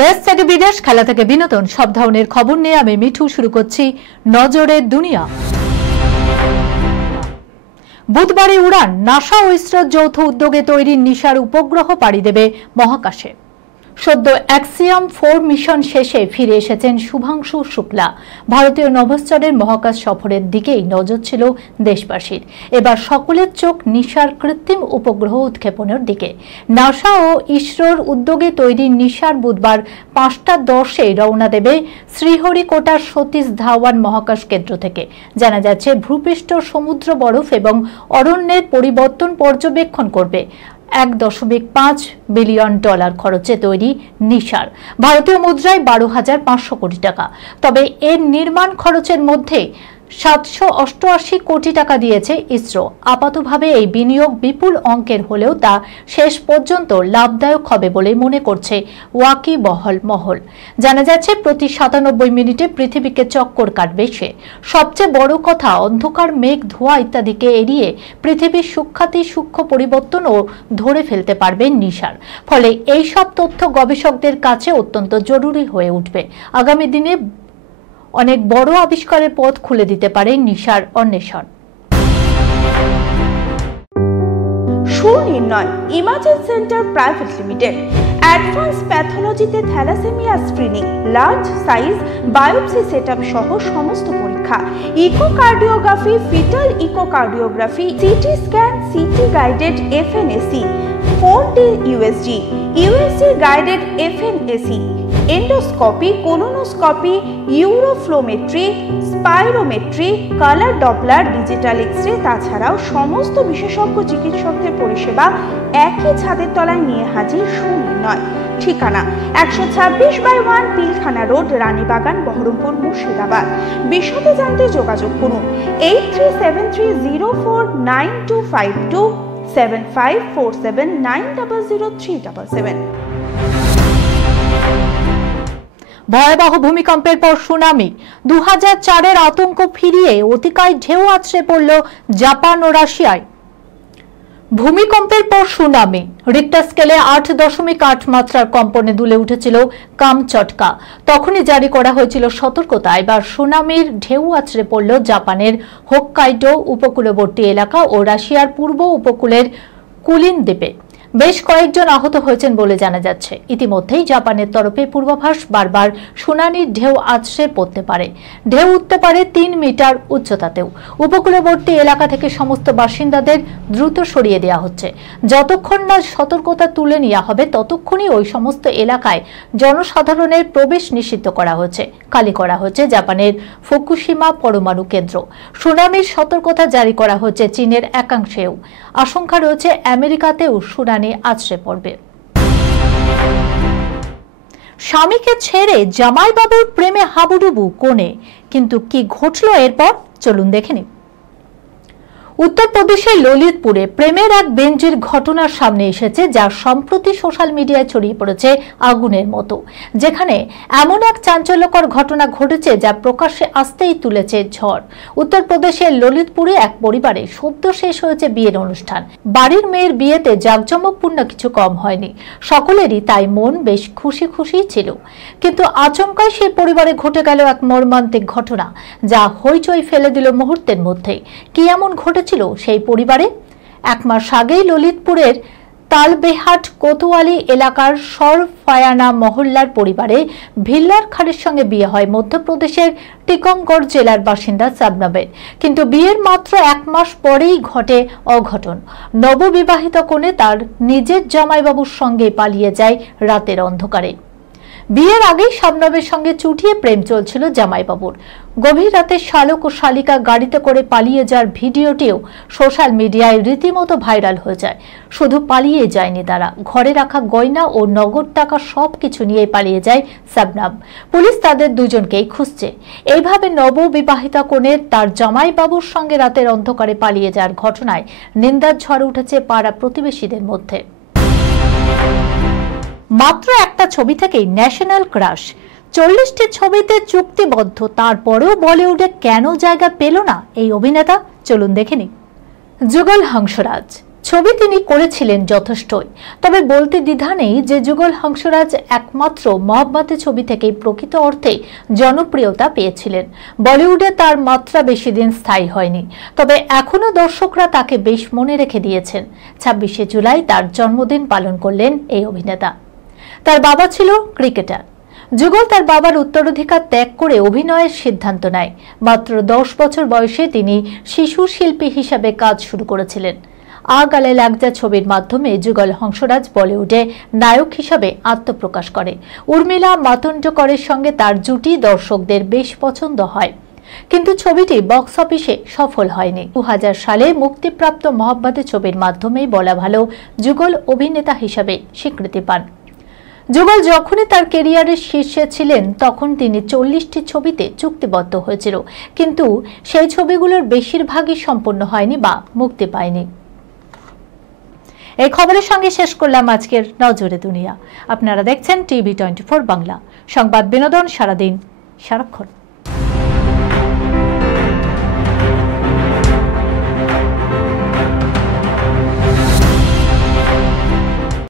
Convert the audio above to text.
দেশ থেকে বিদেশ, খেলা থেকে বিনোদন, সব ধরনের খবর নিয়ে আমি মিঠু শুরু করছি নজরের দুনিয়া। বুধবারে উড়ান, নাসা ও ইসরোর যৌথ উদ্যোগে তৈরি নিশার উপগ্রহ পাড়ি দেবে মহাকাশে। সদ্য অ্যাক্সিয়াম 4 মিশন শেষে ফিরে এসেছেন শুভাংশু শুক্লা। ভারতীয় নভোশ্চরের মহাকাশ সফরের দিকেই নজর ছিল দেশবাসীর। এবার সকলের চোখ নিশার কৃত্রিম উপগ্রহ উৎক্ষেপণের দিকে। নাসা ও ইসরোর উদ্যোগে তৈরি নিশার বুধবার 5:10-এ রওনা দেবে শ্রীহরিকোটার সতীশ ধাওয়ান মহাকাশ কেন্দ্র থেকে। জানা যাচ্ছে, ভূপৃষ্ঠ, সমুদ্র বরফ এবং অরণ্যের পরিবর্তন পর্যবেক্ষণ করবে। $1.5 বিলিয়ন খরচে তৈরি নিশার ভারতীয় মুদ্রায় 12,500 কোটি টাকা। তবে এর নির্মাণ খরচের মধ্যে 788 কোটি টাকা দিয়েছে ইসরো। আপাতভাবে এই বিনিয়োগ বিপুল অঙ্কের হলেও তা শেষ পর্যন্ত লাভদায়ক হবে বলে মনে করছে ওয়াকিবহল মহল। জানা যাচ্ছে, প্রতি 97 মিনিটে পৃথিবীকে চক্কর কাটবে সে। সবচেয়ে বড় কথা, অন্ধকার, মেঘ, ধোঁয়া ইত্যাদিকে এড়িয়ে পৃথিবীর সূক্ষ্ম পরিবর্তনও ধরে ফেলতে পারবে নিশার। ফলে এই সব তথ্য গবেষকদের কাছে অত্যন্ত জরুরি হয়ে উঠবে। আগামী দিনে অনেক বড় আবিষ্কারের পথ খুলে দিতে পারে নিশার অন্বেষণ। Sunirnoy imaging centre private limited, advance প্যাথোলজিতে thalassemia screening, large size biopsy setup সহ সমস্ত পরীক্ষা, echocardiography, fetal echocardiography, CT scan, CT guided FNAC, 4D USG guided FNAC, endoscopy, colonoscopy, uroflowmetry, spirometry, colour doppler, digital X-ray, তাছাড়াও সমস্ত বিশেষজ্ঞ চিকিৎসকদের পরিষেবা একই ছাদের তলায় নিয়ে হাজির সুনির্ণয়। ঠিকানা 126/1 পিলখানা রোড, রানীবাগান, বহরমপুর, মুর্শিদাবাদ। বিশদে জানতে যোগাযোগ করুন 8373049252, 7547900377। ভয়াবহ ভূমিকম্পের পর সুনামি, 2004-এর আতঙ্ক ফিরিয়ে অতিকায় ঢেউ আছড়ে পড়ল জাপান ও রাশিয়ায়। ভূমিকম্পের পর সুনামি, রিক্টার স্কেলে 8.8 মাত্রার কম্পনে দুলে উঠেছিল কামচটকা। তখনই জারি করা হয়েছিল সতর্কতা। এবার সুনামির ঢেউ আছড়ে পড়ল জাপানের হোক্কাইডো উপকূলবর্তী এলাকা ও রাশিয়ার পূর্ব উপকূলের কুলিন দ্বীপে। বেশ কয়েকজন আহত হয়েছেন বলে জানা যাচ্ছে। ইতিমধ্যেই জাপানের তরফে পূর্বাভাস, বারবার সুনামির ঢেউ আছড়ে পড়তে পারে। ঢেউ উঠতে পারে 3 মিটার উচ্চতাতেও। উপকূলবর্তী এলাকা থেকে সমস্ত বাসিন্দাদের দ্রুত সরিয়ে দেওয়া হচ্ছে। যতক্ষণ না সতর্কতা তুলে নেওয়া হবে ততক্ষণই ওই সমস্ত এলাকায় জনসাধারণের প্রবেশ নিষিদ্ধ করা হয়েছে। খালি করা হয়েছে জাপানের ফুকুশিমা পরমাণু কেন্দ্র। সুনামির সতর্কতা জারি করা হয়েছে চীনের একাংশেও। আশঙ্কা রয়েছে আমেরিকাতেও সুনামি আছড়ে পড়বে। স্বামীকে ছেড়ে জামাইবাবুর প্রেমে হাবুডুবু কোণে, কিন্তু কি ঘটল এরপর চলুন দেখে নিন। উত্তরপ্রদেশের ললিতপুরে প্রেমের এক বেঞ্জির ঘটনার সামনে এসেছে, যা সম্প্রতি সোশ্যাল মিডিয়ায় ছড়িয়ে পড়েছে আগুনের মতো। যেখানে এমন এক চাঞ্চল্যকর ঘটনা ঘটেছে যা প্রকাশ্যে আসতেই তুলেছে ঝড়। উত্তরপ্রদেশের ললিতপুরে এক পরিবারে সদ্য শেষ হয়েছে বিয়ের অনুষ্ঠান। বাড়ির মেয়ের বিয়েতে জাঁকজমকপূর্ণ কিছু কম হয়নি। সকলেরই তাই মন বেশ খুশি খুশি ছিল। কিন্তু আচমকাই সেই পরিবারে ঘটে গেল এক মর্মান্তিক ঘটনা, যা হইচই ফেলে দিল মুহূর্তের মধ্যেই। কি এমন ঘটেছিল সেই পরিবারে? 1 মাস আগেই ললিতপুরের তালবেহাট কোতোয়ালি এলাকার সরফায়ানা মহল্লার পরিবারে ভিল্লার খানের সঙ্গে বিয়ে হয় মধ্যপ্রদেশের টিকমগড় জেলার বাসিন্দা সাবনবের। কিন্তু বিয়ের মাত্র 1 মাস পরেই ঘটে অঘটন। নববিবাহিত কনে তার নিজের জামাইবাবুর সঙ্গে পালিয়ে যায় রাতের অন্ধকারে। বিয়ের আগেই শাবনবের সঙ্গে চুটিয়ে প্রেম চলছিল জামাইবাবুর। গভীর রাতে শালক ও শালিকা গাড়িতে করে পালিয়ে যাওয়ার ভিডিওটিও সোশ্যাল মিডিয়ায় রীতিমতো ভাইরাল হয়ে যায়। শুধু পালিয়ে যায়নি তারা, ঘরে রাখা গয়না ও নগদ টাকা সবকিছু নিয়ে পালিয়ে যায় শাবনব। পুলিশ তাদের দুজনকেই খুঁজছে। এইভাবে নববিবাহিতা কনের তার জামাইবাবুর সঙ্গে রাতের অন্ধকারে পালিয়ে যাওয়ার ঘটনায় নিন্দার ঝড় উঠেছে পাড়া প্রতিবেশীদের মধ্যে। মাত্র একটা ছবি থেকেই ন্যাশনাল ক্রাশ। 40টি ছবিতে চুক্তিবদ্ধ, তারপরেও বলিউডে কেন জায়গা পেল না এই অভিনেতা? চলুন দেখে নিই। যুগল হংসরাজ ছবি তিনি করেছিলেন যথেষ্টই, তবে বলতে দ্বিধা নেই যে যুগল হংসরাজ একমাত্র মহব্বতে ছবি থেকেই প্রকৃত অর্থে জনপ্রিয়তা পেয়েছিলেন। বলিউডে তার মাত্রা বেশি দিন স্থায়ী হয়নি, তবে এখনো দর্শকরা তাকে বেশ মনে রেখে দিয়েছেন। 26শে জুলাই তার জন্মদিন পালন করলেন এই অভিনেতা। তার বাবা ছিল ক্রিকেটার। যুগল তার বাবার উত্তরাধিকার ত্যাগ করে অভিনয়ের সিদ্ধান্ত নেয়। মাত্র 10 বছর বয়সে তিনি শিশু শিল্পী হিসাবে কাজ শুরু করেছিলেন। আ গালে লাগ যা ছবির মাধ্যমে যুগল হংসরাজ বলিউডে নায়ক হিসাবে আত্মপ্রকাশ করে। উর্মিলা মাতোন্ডকরের সঙ্গে তার জুটি দর্শকদের বেশ পছন্দ হয়, কিন্তু ছবিটি বক্স অফিসে সফল হয়নি। 2000 সালে মুক্তিপ্রাপ্ত মহব্বতে ছবির মাধ্যমেই বলা ভালো যুগল অভিনেতা হিসাবে স্বীকৃতি পান। যুগল যখনই তার ক্যারিয়ারের শীর্ষে ছিলেন তখন তিনি 40টি ছবিতে চুক্তিবদ্ধ হয়েছিল, কিন্তু সেই ছবিগুলোর বেশিরভাগই সম্পূর্ণ হয়নি বা মুক্তি পায়নি। এই খবরের সঙ্গে শেষ করলাম আজকের নজরে দুনিয়া। আপনারা দেখছেন টিভি 24 বাংলা, সংবাদ বিনোদন সারাদিন সারাক্ষণ।